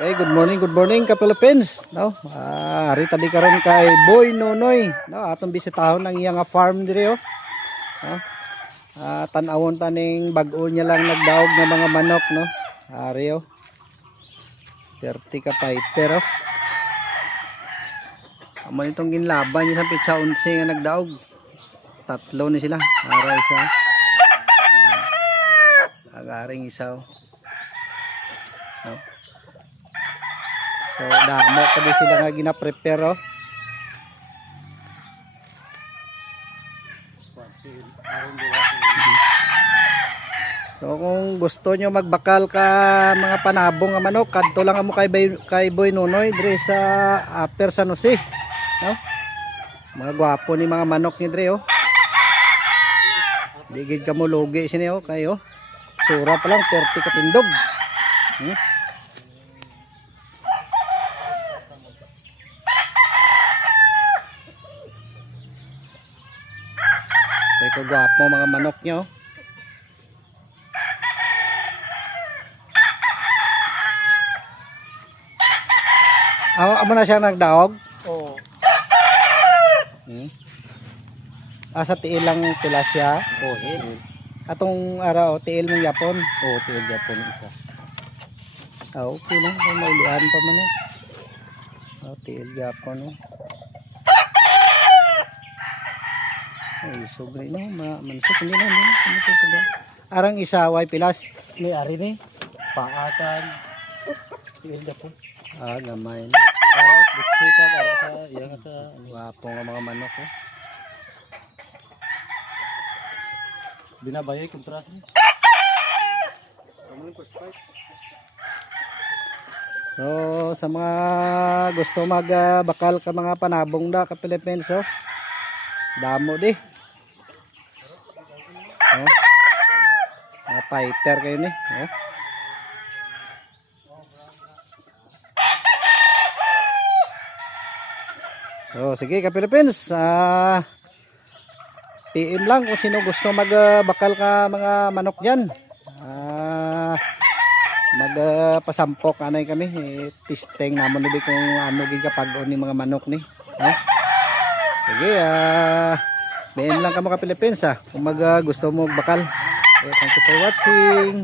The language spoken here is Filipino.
Okay, good morning ka Philippines. No? Rita di karon kay Boy Nonoy, no? Atong bisitahon ang iyang farm dire oh. No? Tan-awon taning bag-o niya lang nagdaog ng mga manok, no? Ari oh. 30 ka fighter oh. Amo nitong ginlaban niya sa pitsa 11 nga nagdaog. Tatlo ni sila. Ara isa. Agaring isa oh. No? So damo pa din sila nga gina-prepare oh. So kung gusto nyo magbakal ka mga panabong nga manok, kadto lang mo kay Boy Nonoy dire sa Upper San Jose, no? Mga gwapo ni mga manok ni dire oh. Di gid ka mo lugi sini oh kayo. Sura pa lang 30 ka tindog. Ito gwapo mga manok nyo. Amo na siya nagdaog? Oo. Sa tiil lang pila siya? Oo, sir. Atong araw, tiil mong yapon? Oo, tiil Japon isa. Okay na, may lian pa man tiil yapon oh. Ay, sobre no, mansok hindi na. Arang isa, way pilas? May ari ni. Paakan. Tiil Japon. Gamay. Ara, butsika, ara sa iyang ata. Wapo nga mga manok oh. Binabayay kontras ni. So sa mga gusto magbakal ka mga panabong da ka Philippines oh. Damo di. Oh. Mga fighter kayo ni, oh. So sige ka Philippines, PM lang kung sino gusto magbakal ka mga manok diyan. Magpasampok anay kami, testing namon ni kung ano gid kapag ni mga manok ni. Ha? Sige, PM lang ka mga Philippines kung gusto mo magbakal. Thank you for watching.